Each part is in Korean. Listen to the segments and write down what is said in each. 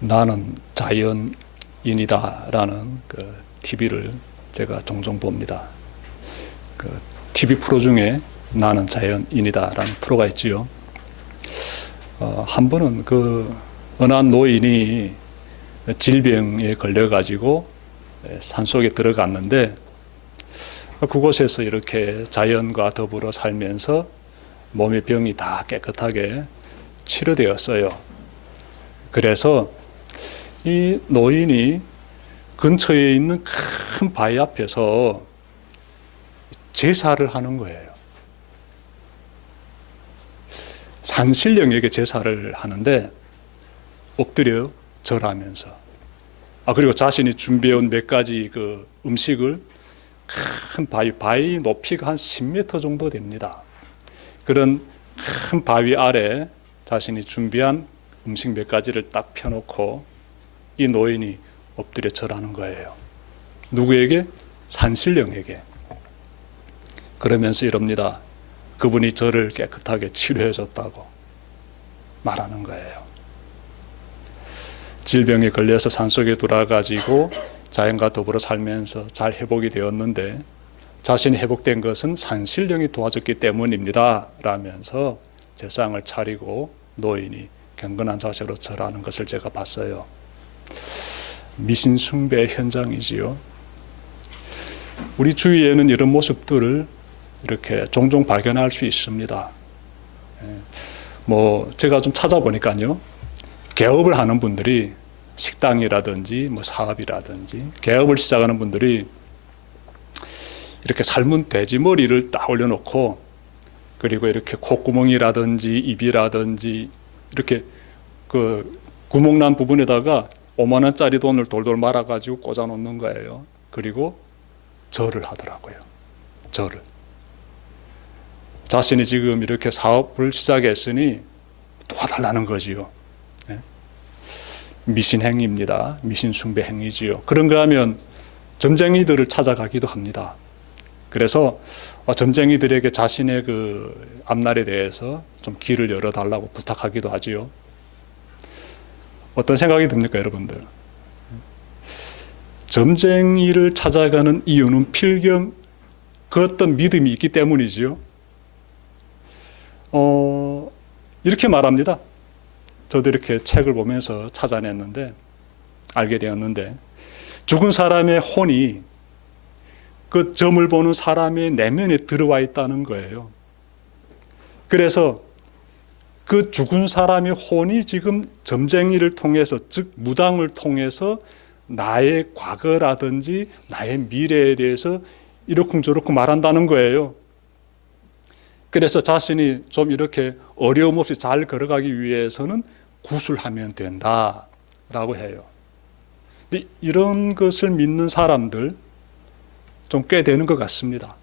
나는 자연인이다라는 그 TV를 제가 종종 봅니다. 그 TV 프로 중에 나는 자연인이다라는 프로가 있지요. 한 번은 어느 한 노인이 질병에 걸려가지고 산속에 들어갔는데, 그곳에서 이렇게 자연과 더불어 살면서 몸의 병이 다 깨끗하게 치료되었어요. 그래서 이 노인이 근처에 있는 큰 바위 앞에서 제사를 하는 거예요. 산신령에게 제사를 하는데 엎드려 절하면서, 그리고 자신이 준비해온 몇 가지 그 음식을 큰 바위 높이가 한 10m 정도 됩니다. 그런 큰 바위 아래 자신이 준비한 음식 몇 가지를 딱 펴놓고 이 노인이 엎드려 절하는 거예요. 누구에게? 산신령에게. 그러면서 이럽니다. 그분이 저를 깨끗하게 치료해 줬다고 말하는 거예요. 질병에 걸려서 산속에 돌아가지고 자연과 더불어 살면서 잘 회복이 되었는데, 자신이 회복된 것은 산신령이 도와줬기 때문입니다 라면서 제상을 차리고 노인이 경건한 자세로 절하는 것을 제가 봤어요. 미신 숭배 현장이지요. 우리 주위에는 이런 모습들을 이렇게 종종 발견할 수 있습니다. 제가 좀 찾아보니까요, 개업을 하는 분들이, 식당이라든지 사업이라든지 개업을 시작하는 분들이 이렇게 삶은 돼지 머리를 딱 올려놓고, 그리고 이렇게 콧구멍이라든지 입이라든지 이렇게 그 구멍난 부분에다가 5만 원짜리 돈을 돌돌 말아가지고 꽂아 놓는 거예요. 그리고 절을 하더라고요. 절을. 자신이 지금 이렇게 사업을 시작했으니 도와달라는 거지요. 미신행위입니다. 미신숭배 행위지요. 그런가 하면 점쟁이들을 찾아가기도 합니다. 그래서 점쟁이들에게 자신의 그 앞날에 대해서 좀 길을 열어달라고 부탁하기도 하지요. 어떤 생각이 듭니까, 여러분들? 점쟁이를 찾아가는 이유는 필경 그 어떤 믿음이 있기 때문이지요. 이렇게 말합니다. 저도 이렇게 책을 보면서 찾아냈는데, 알게 되었는데, 죽은 사람의 혼이 그 점을 보는 사람의 내면에 들어와 있다는 거예요. 그래서 그 죽은 사람의 혼이 지금 점쟁이를 통해서, 즉 무당을 통해서 나의 과거라든지 나의 미래에 대해서 이러쿵저러쿵 말한다는 거예요. 그래서 자신이 좀 이렇게 어려움 없이 잘 걸어가기 위해서는 구술하면 된다라고 해요. 근데 이런 것을 믿는 사람들 좀 꽤 되는 것 같습니다.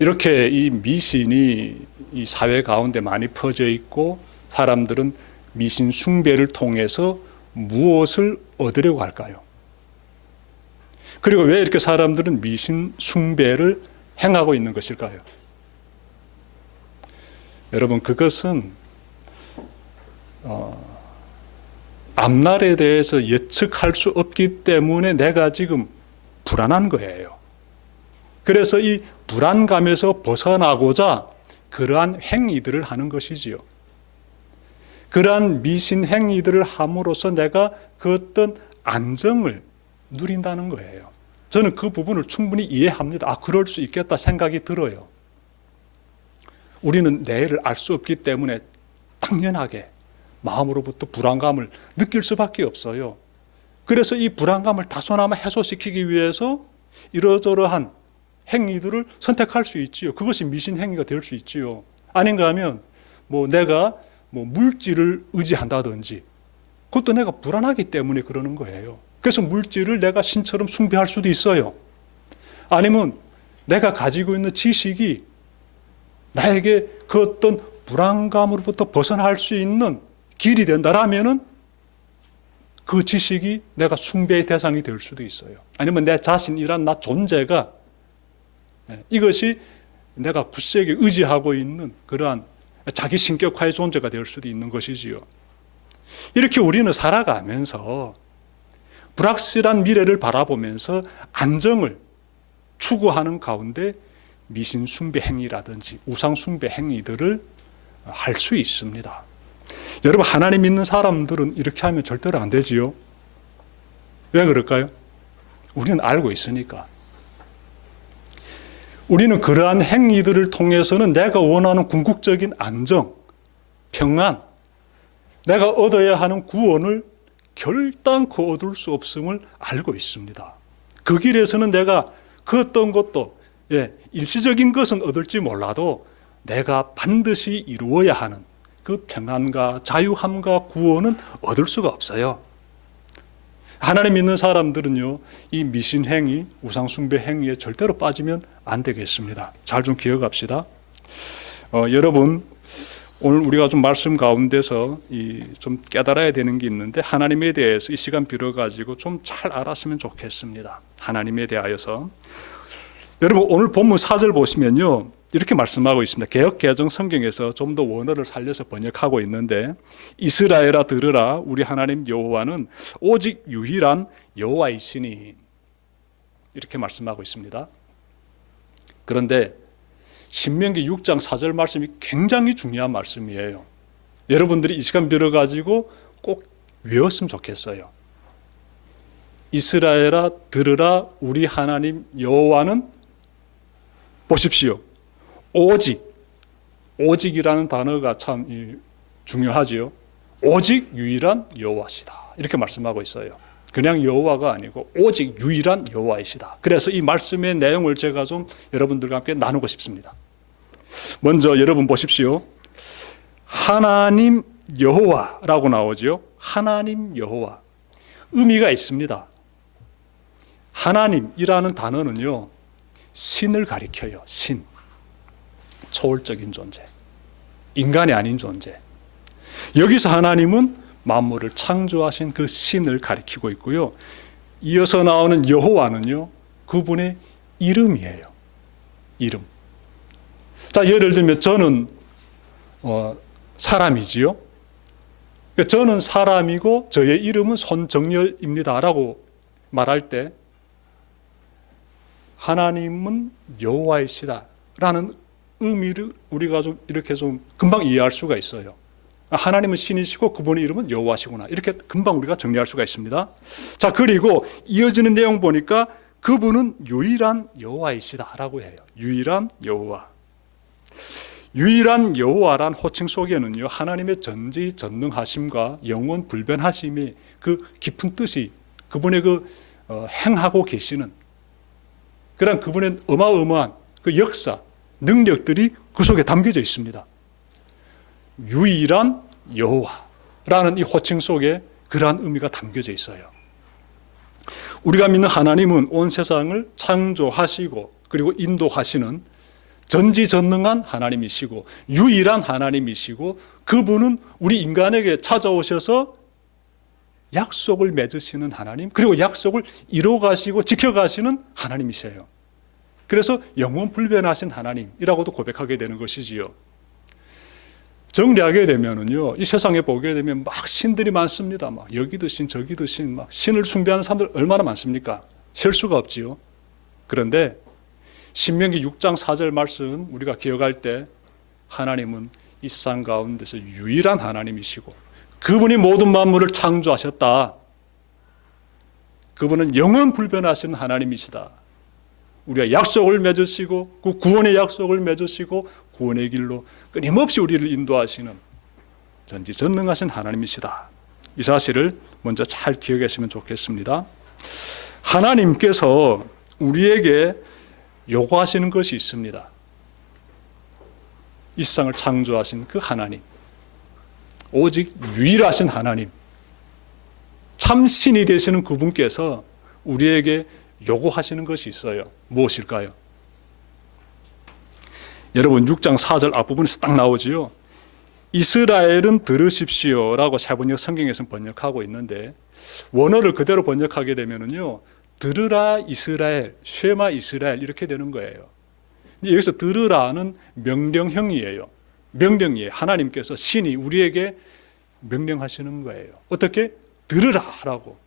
이렇게 이 미신이 이 사회 가운데 많이 퍼져 있고, 사람들은 미신 숭배를 통해서 무엇을 얻으려고 할까요? 그리고 왜 이렇게 사람들은 미신 숭배를 행하고 있는 것일까요? 여러분, 그것은 앞날에 대해서 예측할 수 없기 때문에 내가 지금 불안한 거예요. 그래서 이 불안감에서 벗어나고자 그러한 행위들을 하는 것이지요. 그러한 미신 행위들을 함으로써 내가 그 어떤 안정을 누린다는 거예요. 저는 그 부분을 충분히 이해합니다. 그럴 수 있겠다 생각이 들어요. 우리는 내일을 알 수 없기 때문에 당연하게 마음으로부터 불안감을 느낄 수밖에 없어요. 그래서 이 불안감을 다소나마 해소시키기 위해서 이러저러한 행위들을 선택할 수 있지요. 그것이 미신 행위가 될 수 있지요. 아닌가 하면 내가 물질을 의지한다든지, 그것도 내가 불안하기 때문에 그러는 거예요. 그래서 물질을 내가 신처럼 숭배할 수도 있어요. 아니면 내가 가지고 있는 지식이 나에게 그 어떤 불안감으로부터 벗어날 수 있는 길이 된다라면은 그 지식이 내가 숭배의 대상이 될 수도 있어요. 아니면 내 자신이란 나 존재가, 이것이 내가 굳세게 의지하고 있는 그러한 자기 신격화의 존재가 될 수도 있는 것이지요. 이렇게 우리는 살아가면서 불확실한 미래를 바라보면서 안정을 추구하는 가운데 미신 숭배 행위라든지 우상 숭배 행위들을 할 수 있습니다. 여러분, 하나님 믿는 사람들은 이렇게 하면 절대로 안 되지요. 왜 그럴까요? 우리는 알고 있으니까. 우리는 그러한 행위들을 통해서는 내가 원하는 궁극적인 안정, 평안, 내가 얻어야 하는 구원을 결단코 얻을 수 없음을 알고 있습니다. 그 길에서는 내가 그 어떤 것도 일시적인 것은 얻을지 몰라도 내가 반드시 이루어야 하는 그 평안과 자유함과 구원은 얻을 수가 없어요. 하나님 믿는 사람들은요, 이 미신행위, 우상숭배 행위에 절대로 빠지면 안 되겠습니다. 잘 좀 기억합시다. 여러분, 오늘 우리가 좀 말씀 가운데서 좀 깨달아야 되는 게 있는데, 하나님에 대해서 이 시간 빌어가지고 좀 잘 알았으면 좋겠습니다. 하나님에 대하여서. 여러분, 오늘 본문 4절 보시면요, 이렇게 말씀하고 있습니다. 개역 개정 성경에서 좀 더 원어를 살려서 번역하고 있는데, 이스라엘아 들으라, 우리 하나님 여호와는 오직 유일한 여호와이시니, 이렇게 말씀하고 있습니다. 그런데 신명기 6장 4절 말씀이 굉장히 중요한 말씀이에요. 여러분들이 이 시간 빌어가지고 꼭 외웠으면 좋겠어요. 이스라엘아 들으라, 우리 하나님 여호와는, 보십시오, 오직이라는 단어가 참 중요하지요. 오직 유일한 여호와시다, 이렇게 말씀하고 있어요. 그냥 여호와가 아니고 오직 유일한 여호와이시다. 그래서 이 말씀의 내용을 제가 좀 여러분들과 함께 나누고 싶습니다. 먼저 여러분 보십시오. 하나님 여호와라고 나오죠. 하나님 여호와, 의미가 있습니다. 하나님이라는 단어는요, 신을 가리켜요. 신, 초월적인 존재, 인간이 아닌 존재. 여기서 하나님은 만물을 창조하신 그 신을 가리키고 있고요. 이어서 나오는 여호와는요, 그분의 이름이에요. 이름. 자, 예를 들면 저는 사람이지요. 저는 사람이고 저의 이름은 손정열입니다 라고 말할 때, 하나님은 여호와이시다 라는 의미를 우리가 좀 이렇게 좀 금방 이해할 수가 있어요. 하나님은 신이시고 그분의 이름은 여호와시구나, 이렇게 금방 우리가 정리할 수가 있습니다. 자, 그리고 이어지는 내용 보니까 그분은 유일한 여호와이시다 라고 해요. 유일한 여호와. 유일한 여호와란 호칭 속에는요, 하나님의 전지전능하심과 영원 불변하심이 그 깊은 뜻이, 그분의 행하고 계시는 그런 그분의 어마어마한 그 역사, 능력들이 그 속에 담겨져 있습니다. 유일한 여호와라는 이 호칭 속에 그러한 의미가 담겨져 있어요. 우리가 믿는 하나님은 온 세상을 창조하시고 그리고 인도하시는 전지전능한 하나님이시고 유일한 하나님이시고, 그분은 우리 인간에게 찾아오셔서 약속을 맺으시는 하나님, 그리고 약속을 이루어가시고 지켜가시는 하나님이세요. 그래서 영원 불변하신 하나님이라고도 고백하게 되는 것이지요. 정리하게 되면은요, 이 세상에 보게 되면 막 신들이 많습니다. 막 여기도 신, 저기도 신, 막 신을 숭배하는 사람들 얼마나 많습니까? 셀 수가 없지요. 그런데 신명기 6장 4절 말씀 우리가 기억할 때, 하나님은 이 세상 가운데서 유일한 하나님이시고 그분이 모든 만물을 창조하셨다. 그분은 영원 불변하신 하나님이시다. 우리가 약속을 맺으시고 그 구원의 약속을 맺으시고 구원의 길로 끊임없이 우리를 인도하시는 전지전능하신 하나님이시다. 이 사실을 먼저 잘 기억하시면 좋겠습니다. 하나님께서 우리에게 요구하시는 것이 있습니다. 이 세상을 창조하신 그 하나님, 오직 유일하신 하나님, 참 신이 되시는 그분께서 우리에게 요구하시는 것이 있어요. 무엇일까요? 여러분, 6장 4절 앞부분에서 딱 나오지요. 이스라엘은 들으십시오 라고 세번역 성경에서는 번역하고 있는데, 원어를 그대로 번역하게 되면은요, 들으라 이스라엘, 쉐마 이스라엘, 이렇게 되는 거예요. 여기서 들으라는 명령형이에요. 명령이에요. 하나님께서, 신이 우리에게 명령하시는 거예요. 어떻게? 들으라라고.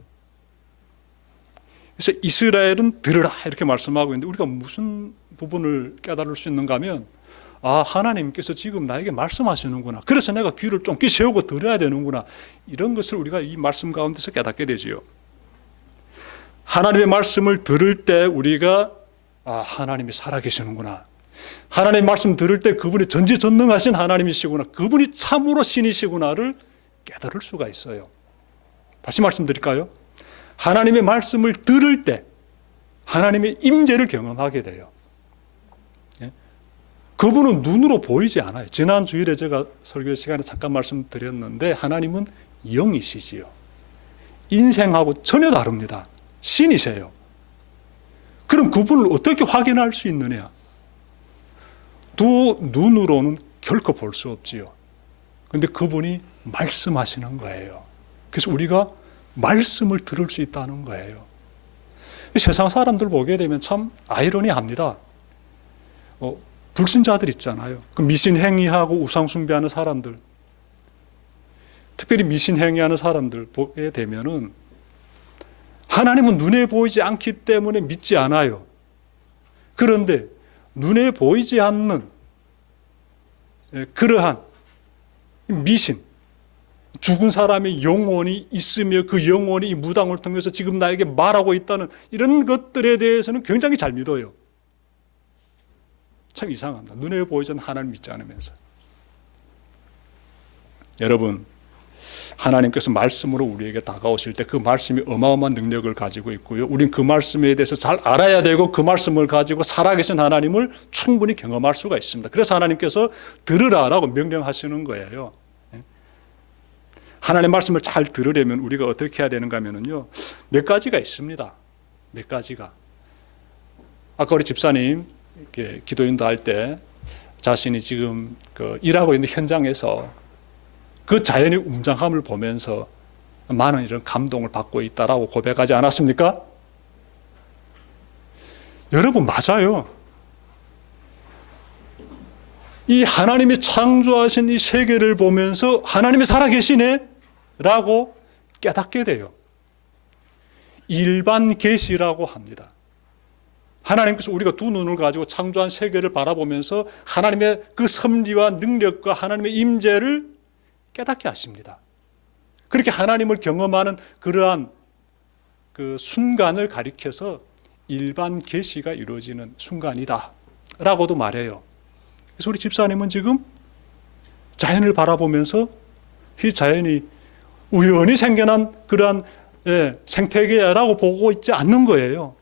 그래서 이스라엘은 들으라 이렇게 말씀하고 있는데 우리가 무슨 부분을 깨달을 수 있는가 하면 하나님께서 지금 나에게 말씀하시는구나. 그래서 내가 귀를 쫑긋 세우고 들어야 되는구나. 이런 것을 우리가 이 말씀 가운데서 깨닫게 되지요. 하나님의 말씀을 들을 때 우리가 하나님이 살아계시는구나. 하나님의 말씀 들을 때 그분이 전지전능하신 하나님이시구나. 그분이 참으로 신이시구나를 깨달을 수가 있어요. 다시 말씀드릴까요? 하나님의 말씀을 들을 때 하나님의 임재를 경험하게 돼요. 그분은 눈으로 보이지 않아요. 지난 주일에 제가 설교 시간에 잠깐 말씀드렸는데 하나님은 영이시지요. 인생하고 전혀 다릅니다. 신이세요. 그럼 그분을 어떻게 확인할 수 있느냐? 두 눈으로는 결코 볼 수 없지요. 그런데 그분이 말씀하시는 거예요. 그래서 우리가 말씀을 들을 수 있다는 거예요. 세상 사람들 보게 되면 참 아이러니합니다. 불신자들 있잖아요. 그 미신행위하고 우상숭배하는 사람들, 특별히 미신행위하는 사람들 보게 되면은 하나님은 눈에 보이지 않기 때문에 믿지 않아요. 그런데 눈에 보이지 않는 그러한 미신, 죽은 사람의 영혼이 있으며 그 영혼이 이 무당을 통해서 지금 나에게 말하고 있다는 이런 것들에 대해서는 굉장히 잘 믿어요. 참 이상합니다. 눈에 보이지 않는 하나님 믿지 않으면서. 여러분, 하나님께서 말씀으로 우리에게 다가오실 때 그 말씀이 어마어마한 능력을 가지고 있고요. 우린 그 말씀에 대해서 잘 알아야 되고 그 말씀을 가지고 살아계신 하나님을 충분히 경험할 수가 있습니다. 그래서 하나님께서 들으라라고 명령하시는 거예요. 하나님의 말씀을 잘 들으려면 우리가 어떻게 해야 되는가 하면요. 몇 가지가 있습니다. 몇 가지가. 아까 우리 집사님 이렇게 기도 인도할 때 자신이 지금 일하고 있는 현장에서 그 자연의 웅장함을 보면서 많은 이런 감동을 받고 있다라고 고백하지 않았습니까? 여러분 맞아요. 이 하나님이 창조하신 이 세계를 보면서 하나님이 살아계시네 라고 깨닫게 돼요. 일반 계시라고 합니다. 하나님께서 우리가 두 눈을 가지고 창조한 세계를 바라보면서 하나님의 그 섭리와 능력과 하나님의 임재를 깨닫게 하십니다. 그렇게 하나님을 경험하는 그러한 그 순간을 가리켜서 일반 계시가 이루어지는 순간이다 라고도 말해요. 그래서 우리 집사님은 지금 자연을 바라보면서 이 자연이 우연히 생겨난 그러한 생태계라고 보고 있지 않는 거예요.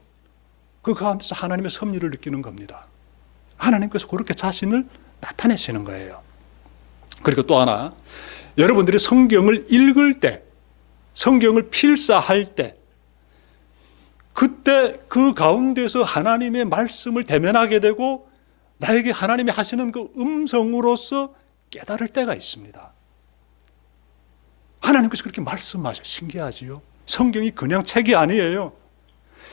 그 가운데서 하나님의 섭리를 느끼는 겁니다. 하나님께서 그렇게 자신을 나타내시는 거예요. 그리고 또 하나, 여러분들이 성경을 읽을 때, 성경을 필사할 때, 그때 그 가운데서 하나님의 말씀을 대면하게 되고 나에게 하나님이 하시는 그 음성으로서 깨달을 때가 있습니다. 하나님께서 그렇게 말씀하셔. 신기하지요? 성경이 그냥 책이 아니에요.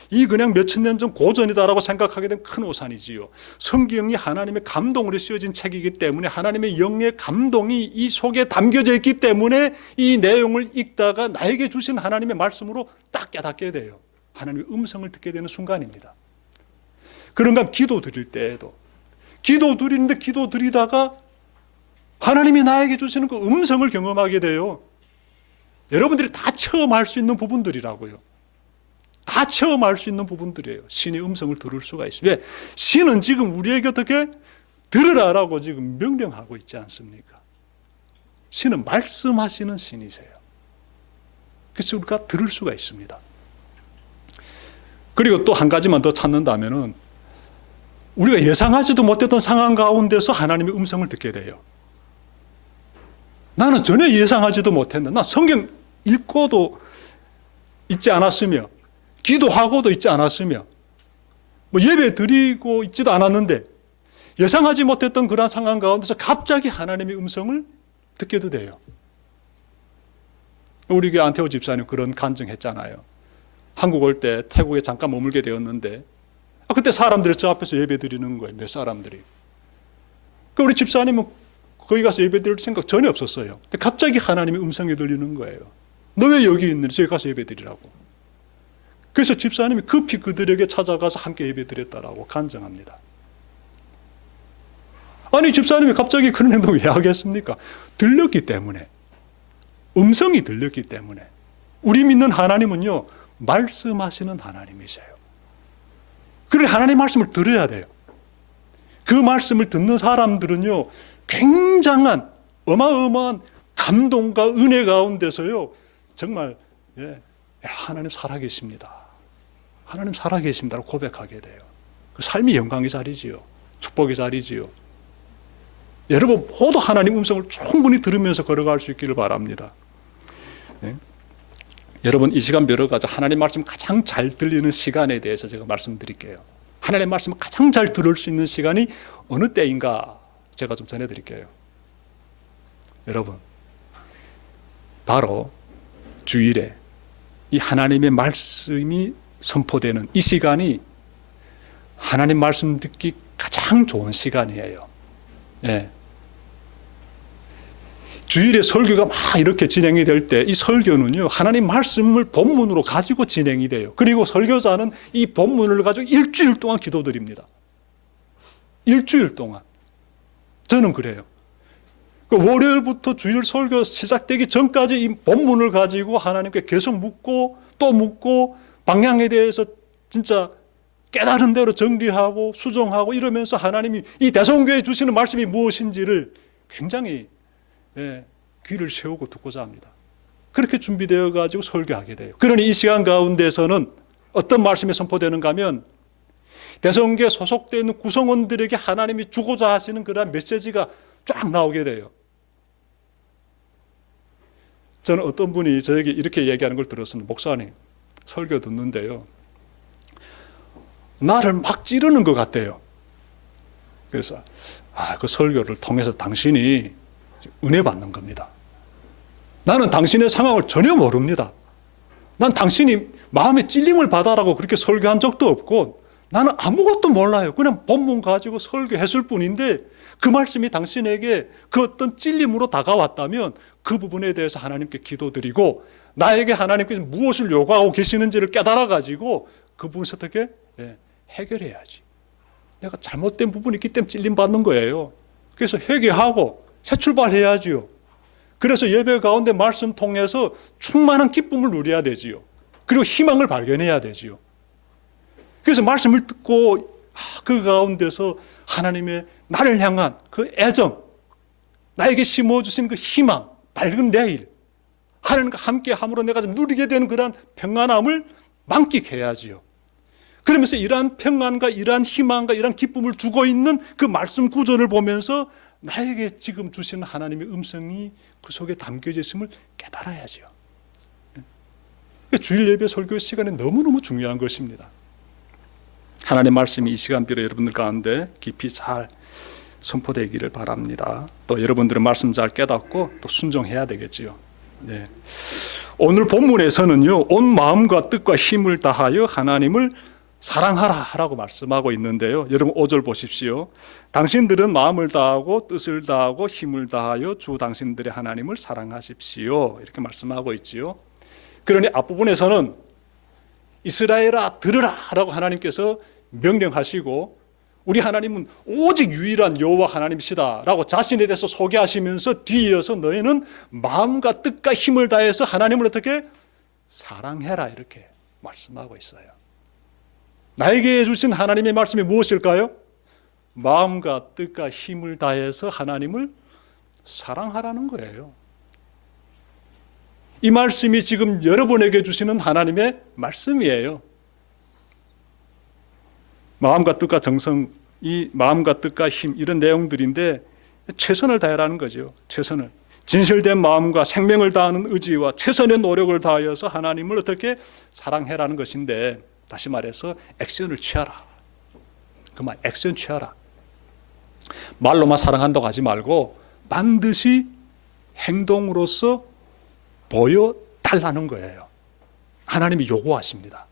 이 그냥 몇천 년 전 고전이다라고 생각하게 된 큰 오산이지요. 성경이 하나님의 감동으로 쓰여진 책이기 때문에 하나님의 영의 감동이 이 속에 담겨져 있기 때문에 이 내용을 읽다가 나에게 주신 하나님의 말씀으로 딱 깨닫게 돼요. 하나님의 음성을 듣게 되는 순간입니다. 그런가 기도 드릴 때에도 기도 드리는데 기도 드리다가 하나님이 나에게 주시는 그 음성을 경험하게 돼요. 여러분들이 다 체험할 수 있는 부분들이라고요. 다 체험할 수 있는 부분들이에요. 신의 음성을 들을 수가 있어요. 왜? 신은 지금 우리에게 어떻게 들으라라고 지금 명령하고 있지 않습니까? 신은 말씀하시는 신이세요. 그래서 우리가 들을 수가 있습니다. 그리고 또 한 가지만 더 찾는다면은 우리가 예상하지도 못했던 상황 가운데서 하나님의 음성을 듣게 돼요. 나는 전혀 예상하지도 못했는데, 나 성경 읽고도 있지 않았으며 기도하고도 있지 않았으며 예배 드리고 있지도 않았는데 예상하지 못했던 그런 상황 가운데서 갑자기 하나님의 음성을 듣게도 돼요. 우리 교회 안태호 집사님 그런 간증했잖아요. 한국 올 때 태국에 잠깐 머물게 되었는데 그때 사람들이 저 앞에서 예배 드리는 거예요. 몇 사람들이. 우리 집사님은 거기 가서 예배 드릴 생각 전혀 없었어요. 근데 갑자기 하나님의 음성이 들리는 거예요. 너 왜 여기 있느냐? 저기 가서 예배 드리라고. 그래서 집사님이 급히 그들에게 찾아가서 함께 예배 드렸다라고 간증합니다. 아니, 집사님이 갑자기 그런 행동을 왜 하겠습니까? 들렸기 때문에. 음성이 들렸기 때문에. 우리 믿는 하나님은요, 말씀하시는 하나님이세요. 그래, 하나님 말씀을 들어야 돼요. 그 말씀을 듣는 사람들은요, 굉장한 어마어마한 감동과 은혜 가운데서요, 정말 하나님 살아계십니다. 하나님 살아계십니다라고 고백하게 돼요. 그 삶이 영광의 자리지요. 축복의 자리지요. 여러분 모두 하나님 음성을 충분히 들으면서 걸어갈 수 있기를 바랍니다. 네? 여러분 이 시간 여러 가지 하나님 말씀 가장 잘 들리는 시간에 대해서 제가 말씀드릴게요. 하나님 말씀을 가장 잘 들을 수 있는 시간이 어느 때인가 제가 좀 전해드릴게요. 여러분 바로 주일에 이 하나님의 말씀이 선포되는 이 시간이 하나님 말씀 듣기 가장 좋은 시간이에요. 예. 주일에 설교가 막 이렇게 진행이 될 때 이 설교는요, 하나님 말씀을 본문으로 가지고 진행이 돼요. 그리고 설교자는 이 본문을 가지고 일주일 동안 기도드립니다. 일주일 동안. 저는 그래요. 그 월요일부터 주일 설교 시작되기 전까지 이 본문을 가지고 하나님께 계속 묻고 또 묻고 방향에 대해서 진짜 깨달은 대로 정리하고 수정하고 이러면서 하나님이 이 대성교회에 주시는 말씀이 무엇인지를 굉장히 귀를 세우고 듣고자 합니다. 그렇게 준비되어 가지고 설교하게 돼요. 그러니 이 시간 가운데서는 어떤 말씀이 선포되는가 하면 대성교회 소속되어 있는 구성원들에게 하나님이 주고자 하시는 그러한 메시지가 쫙 나오게 돼요. 저는 어떤 분이 저에게 이렇게 얘기하는 걸 들었습니다. 목사님, 설교 듣는데요, 나를 막 찌르는 것 같대요. 그래서 그 설교를 통해서 당신이 은혜 받는 겁니다. 나는 당신의 상황을 전혀 모릅니다. 난 당신이 마음에 찔림을 받아라고 그렇게 설교한 적도 없고 나는 아무것도 몰라요. 그냥 본문 가지고 설교했을 뿐인데 그 말씀이 당신에게 그 어떤 찔림으로 다가왔다면 그 부분에 대해서 하나님께 기도드리고 나에게 하나님께서 무엇을 요구하고 계시는지를 깨달아 가지고 그 부분에서 어떻게 해결해야지. 내가 잘못된 부분이 있기 때문에 찔림 받는 거예요. 그래서 회개하고 새 출발해야지요. 그래서 예배 가운데 말씀 통해서 충만한 기쁨을 누려야 되지요. 그리고 희망을 발견해야 되지요. 그래서 말씀을 듣고 그 가운데서 하나님의 나를 향한 그 애정, 나에게 심어주신 그 희망, 밝은 내일, 하나님과 함께 함으로 내가 좀 누리게 되는 그러한 평안함을 만끽해야지요. 그러면서 이러한 평안과 이러한 희망과 이러한 기쁨을 주고 있는 그 말씀 구절을 보면서 나에게 지금 주시는 하나님의 음성이 그 속에 담겨져 있음을 깨달아야지요. 주일 예배 설교 시간에 너무너무 중요한 것입니다. 하나님의 말씀이 이 시간대로 여러분들 가운데 깊이 잘 선포되기를 바랍니다. 또 여러분들은 말씀 잘 깨닫고 또 순종해야 되겠지요. 네. 오늘 본문에서는요, 온 마음과 뜻과 힘을 다하여 하나님을 사랑하라라고 말씀하고 있는데요. 여러분 5절 보십시오. 당신들은 마음을 다하고 뜻을 다하고 힘을 다하여 주 당신들의 하나님을 사랑하십시오. 이렇게 말씀하고 있지요. 그러니 앞부분에서는 이스라엘아 들으라 라고 하나님께서 명령하시고 우리 하나님은 오직 유일한 여호와 하나님이시다 라고 자신에 대해서 소개하시면서 뒤이어서 너희는 마음과 뜻과 힘을 다해서 하나님을 어떻게 사랑해라 이렇게 말씀하고 있어요. 나에게 주신 하나님의 말씀이 무엇일까요? 마음과 뜻과 힘을 다해서 하나님을 사랑하라는 거예요. 이 말씀이 지금 여러분에게 주시는 하나님의 말씀이에요. 마음과 뜻과 정성, 이 마음과 뜻과 힘 이런 내용들인데 최선을 다해라는 거죠. 최선을. 진실된 마음과 생명을 다하는 의지와 최선의 노력을 다하여서 하나님을 어떻게 사랑해라는 것인데 다시 말해서 액션을 취하라. 그만 액션 취하라. 말로만 사랑한다고 하지 말고 반드시 행동으로서 보여달라는 거예요. 하나님이 요구하십니다.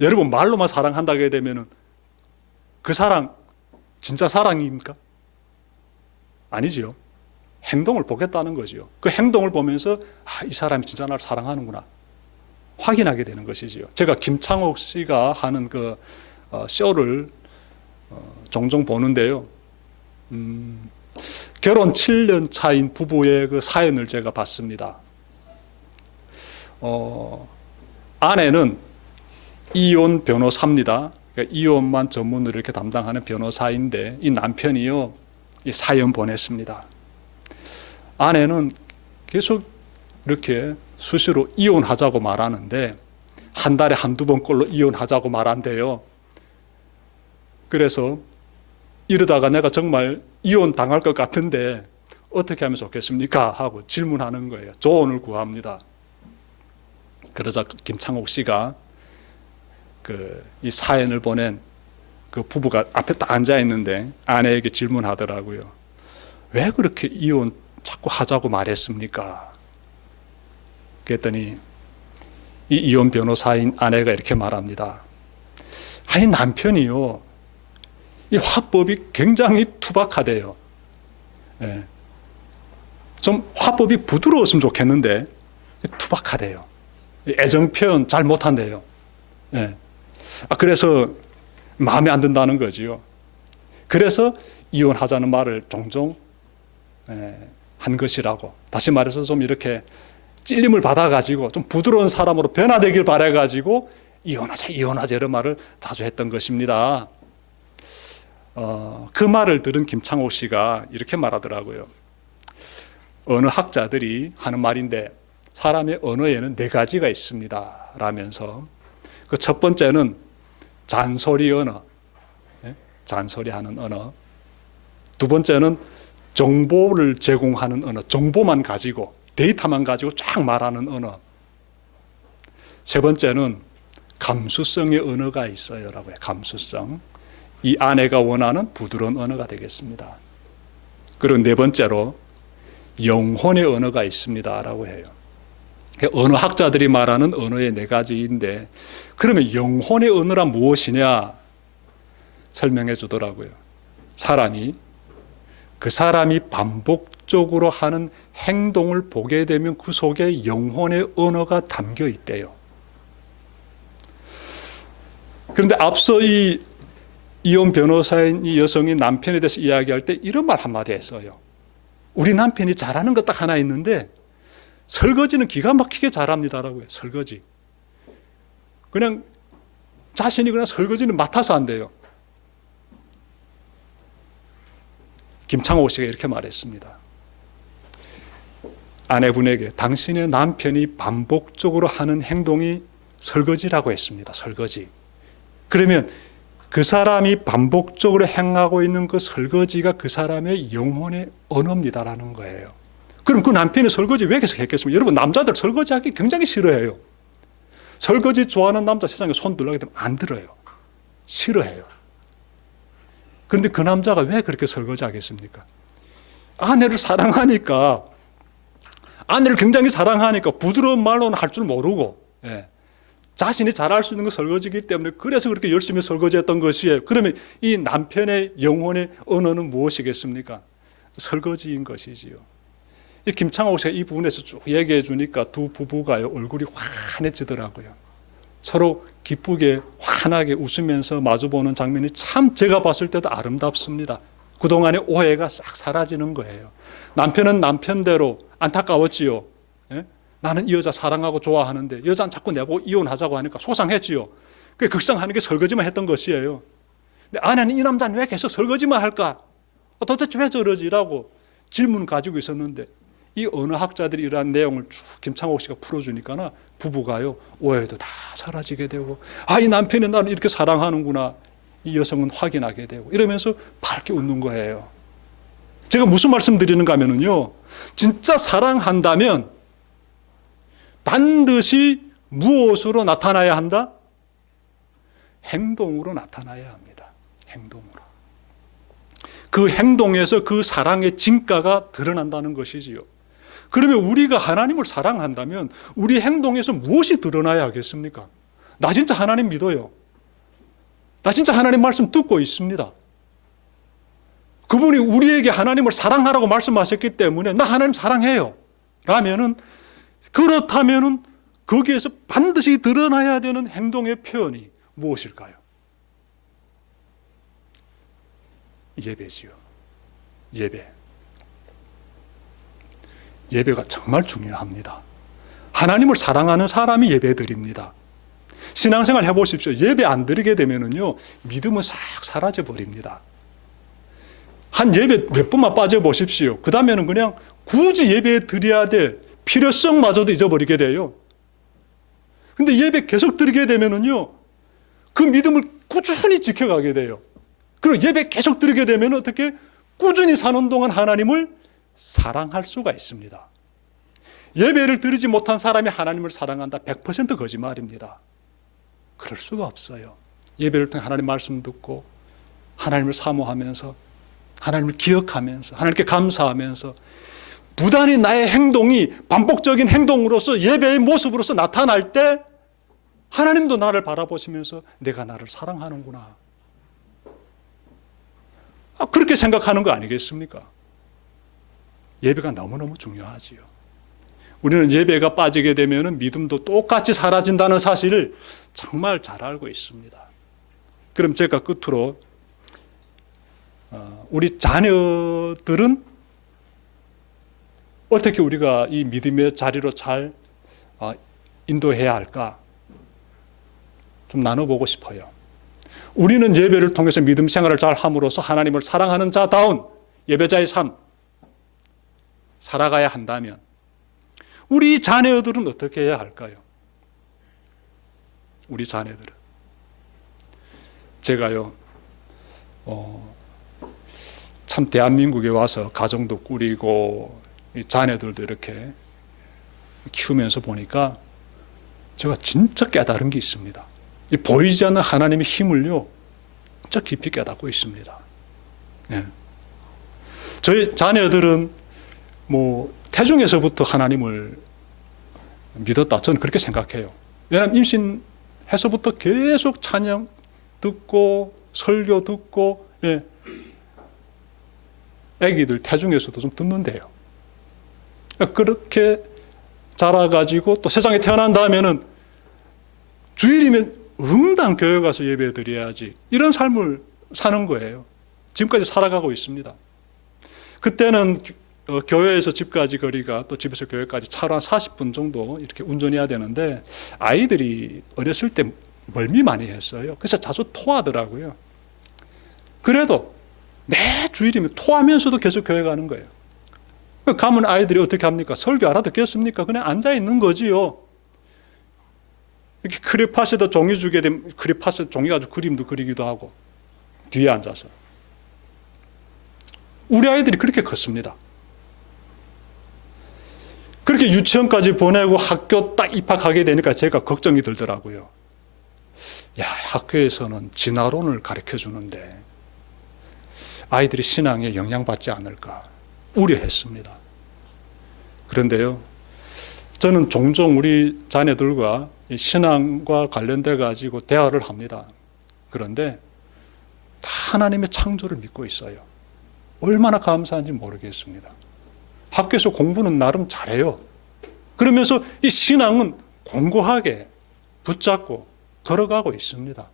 여러분 말로만 사랑한다고 되면은 그 사랑 진짜 사랑입니까? 아니죠. 행동을 보겠다는 거죠. 그 행동을 보면서 이 사람이 진짜 나를 사랑하는구나 확인하게 되는 것이지요. 제가 김창옥 씨가 하는 그 쇼를 종종 보는데요. 결혼 7년 차인 부부의 그 사연을 제가 봤습니다. 아내는 이혼 변호사입니다. 그러니까 이혼만 전문으로 이렇게 담당하는 변호사인데 이 남편이요, 이 사연 보냈습니다. 아내는 계속 이렇게 수시로 이혼하자고 말하는데 한 달에 한두 번꼴로 이혼하자고 말한대요. 그래서 이러다가 내가 정말 이혼 당할 것 같은데 어떻게 하면 좋겠습니까? 하고 질문하는 거예요. 조언을 구합니다. 그러자 김창옥 씨가 이 사연을 보낸 그 부부가 앞에 딱 앉아 있는데 아내에게 질문하더라고요. 왜 그렇게 이혼 자꾸 하자고 말했습니까? 그랬더니 이 이혼 변호사인 아내가 이렇게 말합니다. 아니 남편이요, 이 화법이 굉장히 투박하대요. 예. 좀 화법이 부드러웠으면 좋겠는데 투박하대요. 애정 표현 잘 못한대요. 예. 그래서 마음에 안 든다는 거지요. 그래서 이혼하자는 말을 종종 한 것이라고. 다시 말해서 좀 이렇게 찔림을 받아가지고 좀 부드러운 사람으로 변화되길 바라가지고 이혼하자 이런 말을 자주 했던 것입니다. 그 말을 들은 김창호 씨가 이렇게 말하더라고요. 어느 학자들이 하는 말인데 사람의 언어에는 4가지가 있습니다 라면서 그 첫 번째는 잔소리 언어, 잔소리하는 언어. 두 번째는 정보를 제공하는 언어, 정보만 가지고 데이터만 가지고 쫙 말하는 언어. 세 번째는 감수성의 언어가 있어요 라고 해요. 감수성. 이 아내가 원하는 부드러운 언어가 되겠습니다. 그리고 네 번째로 영혼의 언어가 있습니다 라고 해요. 언어학자들이 말하는 언어의 4가지인데 그러면 영혼의 언어란 무엇이냐 설명해 주더라고요. 그 사람이 반복적으로 하는 행동을 보게 되면 그 속에 영혼의 언어가 담겨 있대요. 그런데 앞서 이 이혼 변호사인 이 여성이 남편에 대해서 이야기할 때 이런 말 한마디 했어요. 우리 남편이 잘하는 거 딱 하나 있는데 설거지는 기가 막히게 잘합니다라고 해요. 설거지. 그냥 자신이 그냥 설거지는 맡아서 한대요. 김창호 씨가 이렇게 말했습니다. 아내분에게 당신의 남편이 반복적으로 하는 행동이 설거지라고 했습니다. 설거지. 그러면 그 사람이 반복적으로 행하고 있는 그 설거지가 그 사람의 영혼의 언어입니다라는 거예요. 그럼 그 남편이 설거지 왜 계속 했겠습니까? 여러분 남자들 설거지하기 굉장히 싫어해요. 설거지 좋아하는 남자 세상에 손 들라게 되면 안 들어요. 싫어해요. 그런데 그 남자가 왜 그렇게 설거지 하겠습니까? 아내를 사랑하니까, 아내를 굉장히 사랑하니까 부드러운 말로는 할 줄 모르고 자신이 잘할 수 있는 건 설거지이기 때문에 그래서 그렇게 열심히 설거지했던 것이에요. 그러면 이 남편의 영혼의 언어는 무엇이겠습니까? 설거지인 것이지요. 이 김창옥 씨가 이 부분에서 쭉 얘기해 주니까 두 부부가요 얼굴이 환해지더라고요. 서로 기쁘게 환하게 웃으면서 마주보는 장면이 참 제가 봤을 때도 아름답습니다. 그동안의 오해가 싹 사라지는 거예요. 남편은 남편대로 안타까웠지요. 나는 이 여자 사랑하고 좋아하는데 여자는 자꾸 내보고 이혼하자고 하니까 속상했지요. 그 극성하는 게 설거지만 했던 것이에요. 근데 아내는 이 남자는 왜 계속 설거지만 할까? 도대체 왜 저러지라고 질문 가지고 있었는데 이 언어학자들이 이러한 내용을 쭉 김창옥 씨가 풀어주니까 부부가요 오해도 다 사라지게 되고 이 남편이 나를 이렇게 사랑하는구나 이 여성은 확인하게 되고 이러면서 밝게 웃는 거예요. 제가 무슨 말씀 드리는가 하면요 진짜 사랑한다면 반드시 무엇으로 나타나야 한다? 행동으로 나타나야 합니다. 행동으로. 그 행동에서 그 사랑의 진가가 드러난다는 것이지요. 그러면 우리가 하나님을 사랑한다면 우리 행동에서 무엇이 드러나야 하겠습니까? 나 진짜 하나님 믿어요. 나 진짜 하나님 말씀 듣고 있습니다. 그분이 우리에게 하나님을 사랑하라고 말씀하셨기 때문에 나 하나님 사랑해요 라면은, 그렇다면은 거기에서 반드시 드러나야 되는 행동의 표현이 무엇일까요? 예배지요. 예배. 예배가 정말 중요합니다. 하나님을 사랑하는 사람이 예배 드립니다. 신앙생활 해보십시오. 예배 안 드리게 되면은요, 믿음은 싹 사라져 버립니다. 한 예배 몇 번만 빠져보십시오. 그 다음에는 그냥 굳이 예배 드려야 될 필요성마저도 잊어버리게 돼요. 근데 예배 계속 드리게 되면은요, 그 믿음을 꾸준히 지켜가게 돼요. 그리고 예배 계속 드리게 되면 어떻게? 꾸준히 사는 동안 하나님을 사랑할 수가 있습니다. 예배를 드리지 못한 사람이 하나님을 사랑한다? 100% 거짓말입니다. 그럴 수가 없어요. 예배를 통해 하나님 말씀 듣고 하나님을 사모하면서 하나님을 기억하면서 하나님께 감사하면서 부단히 나의 행동이 반복적인 행동으로서 예배의 모습으로서 나타날 때 하나님도 나를 바라보시면서 내가 나를 사랑하는구나, 그렇게 생각하는 거 아니겠습니까? 예배가 너무너무 중요하지요. 우리는 예배가 빠지게 되면 믿음도 똑같이 사라진다는 사실을 정말 잘 알고 있습니다. 그럼 제가 끝으로 우리 자녀들은 어떻게 우리가 이 믿음의 자리로 잘 인도해야 할까 좀 나눠보고 싶어요. 우리는 예배를 통해서 믿음 생활을 잘 함으로써 하나님을 사랑하는 자다운 예배자의 삶 살아가야 한다면 우리 자녀들은 어떻게 해야 할까요? 우리 자녀들은 제가요 참 대한민국에 와서 가정도 꾸리고 자녀들도 이렇게 키우면서 보니까 제가 진짜 깨달은 게 있습니다. 이 보이지 않는 하나님의 힘을요 진짜 깊이 깨닫고 있습니다. 예. 저희 자녀들은 뭐 태중에서부터 하나님을 믿었다, 저는 그렇게 생각해요. 왜냐하면 임신해서부터 계속 찬양 듣고 설교 듣고, 예. 아기들 태중에서도 좀 듣는데요. 그렇게 자라가지고 또 세상에 태어난 다음에는 주일이면 응당 교회 가서 예배 드려야지, 이런 삶을 사는 거예요. 지금까지 살아가고 있습니다. 그때는 교회에서 집까지 거리가, 또 집에서 교회까지 차로 한 40분 정도 이렇게 운전해야 되는데 아이들이 어렸을 때 멀미 많이 했어요. 그래서 자주 토하더라고요. 그래도 매 주일이면 토하면서도 계속 교회 가는 거예요. 가면 아이들이 어떻게 합니까? 설교 알아듣겠습니까? 그냥 앉아 있는 거지요. 이렇게 크레파스에다 종이 주게 되면 크레파스 종이 가지고 그림도 그리기도 하고 뒤에 앉아서. 우리 아이들이 그렇게 컸습니다. 그렇게 유치원까지 보내고 학교 딱 입학하게 되니까 제가 걱정이 들더라고요. 야, 학교에서는 진화론을 가르쳐 주는데 아이들이 신앙에 영향받지 않을까 우려했습니다. 그런데요, 저는 종종 우리 자녀들과 신앙과 관련돼 가지고 대화를 합니다. 그런데 다 하나님의 창조를 믿고 있어요. 얼마나 감사한지 모르겠습니다. 학교에서 공부는 나름 잘해요. 그러면서 이 신앙은 공고하게 붙잡고 걸어가고 있습니다.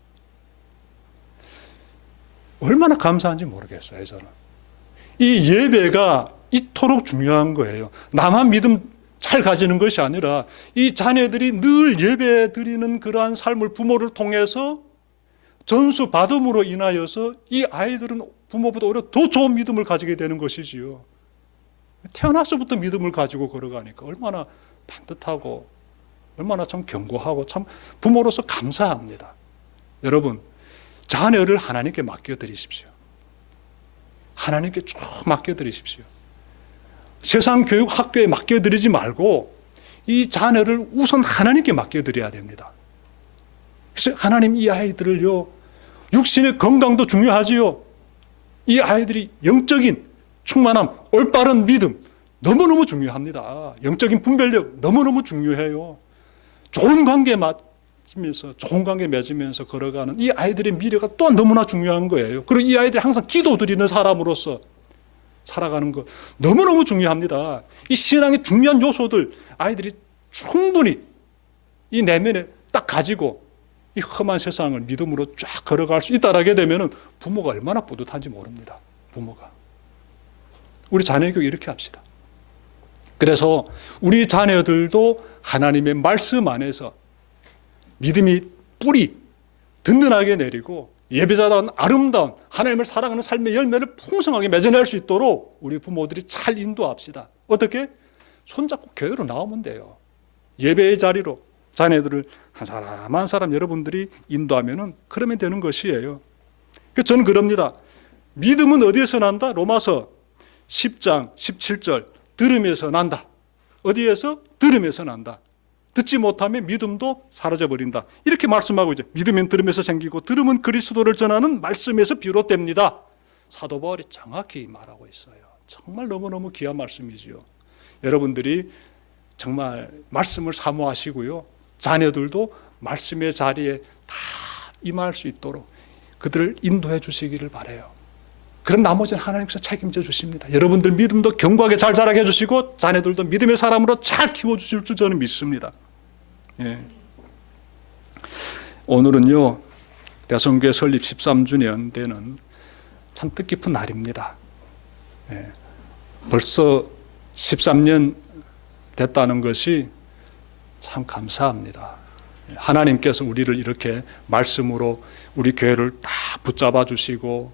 얼마나 감사한지 모르겠어요, 저는. 이 예배가 이토록 중요한 거예요. 나만 믿음 잘 가지는 것이 아니라 이 자녀들이 늘 예배 드리는 그러한 삶을 부모를 통해서 전수 받음으로 인하여서 이 아이들은 부모보다 오히려 더 좋은 믿음을 가지게 되는 것이지요. 태어나서부터 믿음을 가지고 걸어가니까 얼마나 반듯하고 얼마나 참 견고하고 참 부모로서 감사합니다. 여러분, 자녀를 하나님께 맡겨드리십시오. 하나님께 쭉 맡겨드리십시오. 세상 교육 학교에 맡겨드리지 말고 이 자녀를 우선 하나님께 맡겨드려야 됩니다. 그래서 하나님, 이 아이들을요, 육신의 건강도 중요하지요. 이 아이들이 영적인 충만함, 올바른 믿음 너무너무 중요합니다. 영적인 분별력 너무너무 중요해요. 좋은 관계 맺으면서 좋은 관계 맺으면서 걸어가는 이 아이들의 미래가 또 너무나 중요한 거예요. 그리고 이 아이들이 항상 기도 드리는 사람으로서 살아가는 것 너무너무 중요합니다. 이 신앙의 중요한 요소들 아이들이 충분히 이 내면에 딱 가지고 이 험한 세상을 믿음으로 쫙 걸어갈 수 있다라게 되면 부모가 얼마나 뿌듯한지 모릅니다. 부모가. 우리 자녀 교육 이렇게 합시다. 그래서 우리 자녀들도 하나님의 말씀 안에서 믿음이 뿌리 든든하게 내리고 예배자다운 아름다운 하나님을 사랑하는 삶의 열매를 풍성하게 맺어낼 수 있도록 우리 부모들이 잘 인도합시다. 어떻게? 손잡고 교회로 나오면 돼요. 예배의 자리로 자녀들을 한 사람 한 사람 여러분들이 인도하면 그러면 되는 것이에요. 저는 그럽니다. 믿음은 어디에서 난다? 로마서 10장 17절 들음에서 난다. 어디에서? 들음에서 난다. 듣지 못하면 믿음도 사라져버린다. 이렇게 말씀하고 있죠. 믿으면 들음에서 생기고 들음은 그리스도를 전하는 말씀에서 비롯됩니다. 사도 바울이 정확히 말하고 있어요. 정말 너무너무 귀한 말씀이지요. 여러분들이 정말 말씀을 사모하시고요. 자녀들도 말씀의 자리에 다 임할 수 있도록 그들을 인도해 주시기를 바라요. 그럼 나머지는 하나님께서 책임져 주십니다. 여러분들 믿음도 견고하게 잘 자라게 해주시고 자녀들도 믿음의 사람으로 잘 키워주실 줄 저는 믿습니다. 예. 오늘은요 대성교회 설립 13주년 되는 참 뜻깊은 날입니다. 예. 벌써 13년 됐다는 것이 참 감사합니다. 하나님께서 우리를 이렇게 말씀으로 우리 교회를 다 붙잡아 주시고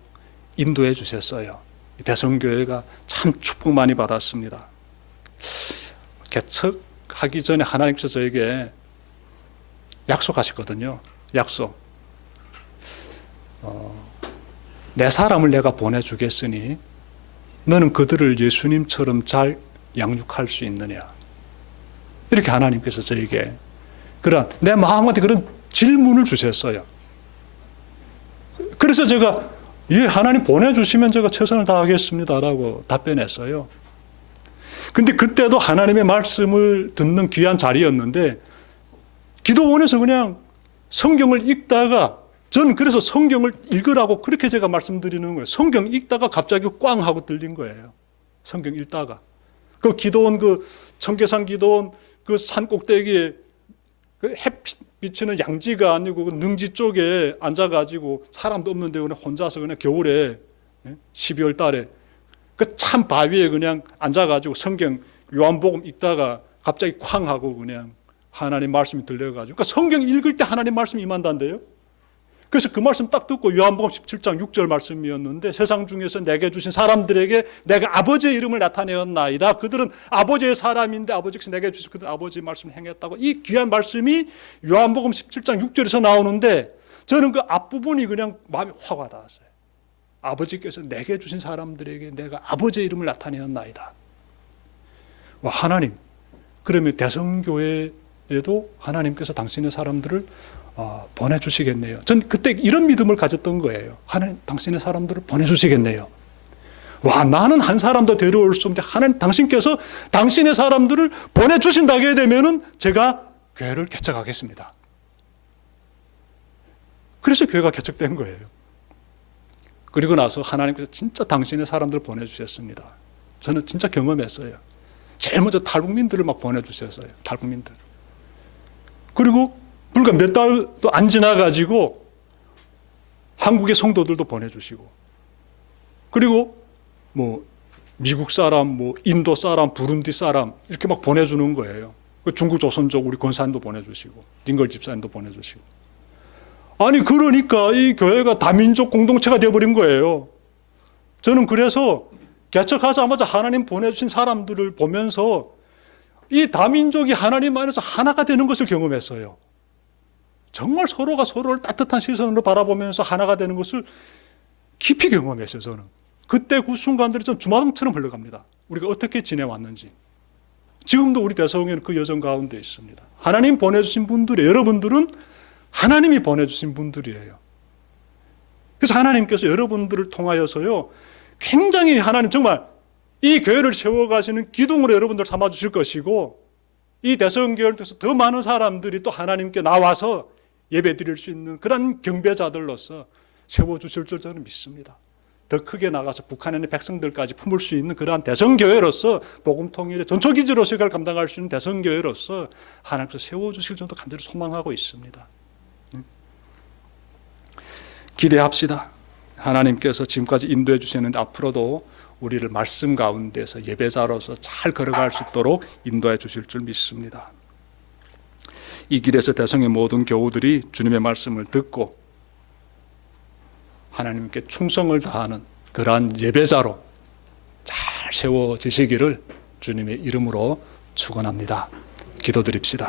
인도해 주셨어요. 대성교회가 참 축복 많이 받았습니다. 개척하기 전에 하나님께서 저에게 약속하셨거든요. 약속. 내 사람을 내가 보내주겠으니 너는 그들을 예수님처럼 잘 양육할 수 있느냐. 이렇게 하나님께서 저에게 그런 내 마음한테 그런 질문을 주셨어요. 그래서 제가 예, 하나님 보내주시면 제가 최선을 다하겠습니다라고 답변했어요. 근데 그때도 하나님의 말씀을 듣는 귀한 자리였는데 기도원에서 그냥 성경을 읽다가 전 그래서 성경을 읽으라고 그렇게 제가 말씀드리는 거예요. 성경 읽다가 갑자기 꽝 하고 들린 거예요. 성경 읽다가. 그 기도원 그 청계산 기도원 그 산 꼭대기에 그 햇빛 비치는 양지가 아니고 그 능지 쪽에 앉아가지고 사람도 없는데 그냥 혼자서 그냥 겨울에 12월 달에 그 참 바위에 그냥 앉아가지고 성경 요한복음 읽다가 갑자기 쾅 하고 그냥 하나님 말씀이 들려가지고 그러니까 성경 읽을 때 하나님 말씀이 임한다는데요. 그래서 그 말씀 딱 듣고 요한복음 17장 6절 말씀이었는데 세상 중에서 내게 주신 사람들에게 내가 아버지의 이름을 나타내었나이다. 그들은 아버지의 사람인데 아버지께서 내게 주신 그들 아버지의 말씀을 행했다고 이 귀한 말씀이 요한복음 17장 6절에서 나오는데 저는 그 앞부분이 그냥 마음이 확 와닿았어요. 아버지께서 내게 주신 사람들에게 내가 아버지의 이름을 나타내었나이다. 와 하나님 그러면 대성교회에도 하나님께서 당신의 사람들을 보내주시겠네요. 전 그때 이런 믿음을 가졌던 거예요. 하나님 당신의 사람들을 보내주시겠네요. 와 나는 한 사람도 데려올 수 없는데 하나님 당신께서 당신의 사람들을 보내주신다게 되면은 제가 교회를 개척하겠습니다. 그래서 교회가 개척된 거예요. 그리고 나서 하나님께서 진짜 당신의 사람들을 보내주셨습니다. 저는 진짜 경험했어요. 제일 먼저 탈북민들을 막 보내주셨어요. 탈북민들. 그리고 불과 몇 달도 안 지나가지고 한국의 성도들도 보내주시고 그리고 뭐 미국 사람, 뭐 인도 사람, 부룬디 사람 이렇게 막 보내주는 거예요. 중국 조선족 우리 권사님도 보내주시고 링걸 집사님도 보내주시고 아니 그러니까 이 교회가 다민족 공동체가 되어버린 거예요. 저는 그래서 개척하자마자 하나님 보내주신 사람들을 보면서 이 다민족이 하나님 안에서 하나가 되는 것을 경험했어요. 정말 서로가 서로를 따뜻한 시선으로 바라보면서 하나가 되는 것을 깊이 경험했어요. 저는 그때 그 순간들이 전 주마등처럼 흘러갑니다. 우리가 어떻게 지내왔는지 지금도 우리 대성에는 그 여정 가운데 있습니다. 하나님 보내주신 분들이 여러분들은 하나님이 보내주신 분들이에요. 그래서 하나님께서 여러분들을 통하여서요 굉장히 하나님 정말 이 교회를 세워가시는 기둥으로 여러분들 삼아주실 것이고 이 대성교회를 통해서 더 많은 사람들이 또 하나님께 나와서 예배 드릴 수 있는 그런 경배자들로서 세워주실 줄 저는 믿습니다. 더 크게 나가서 북한에 있는 백성들까지 품을 수 있는 그러한 대성교회로서 복음통일의 전초기지로서 이걸 감당할 수 있는 대성교회로서 하나님께서 세워주실 줄도 간절히 소망하고 있습니다. 기대합시다. 하나님께서 지금까지 인도해 주셨는데 앞으로도 우리를 말씀 가운데서 예배자로서 잘 걸어갈 수 있도록 인도해 주실 줄 믿습니다. 이 길에서 대성의 모든 교우들이 주님의 말씀을 듣고 하나님께 충성을 다하는 그러한 예배자로 잘 세워지시기를 주님의 이름으로 축원합니다. 기도드립시다.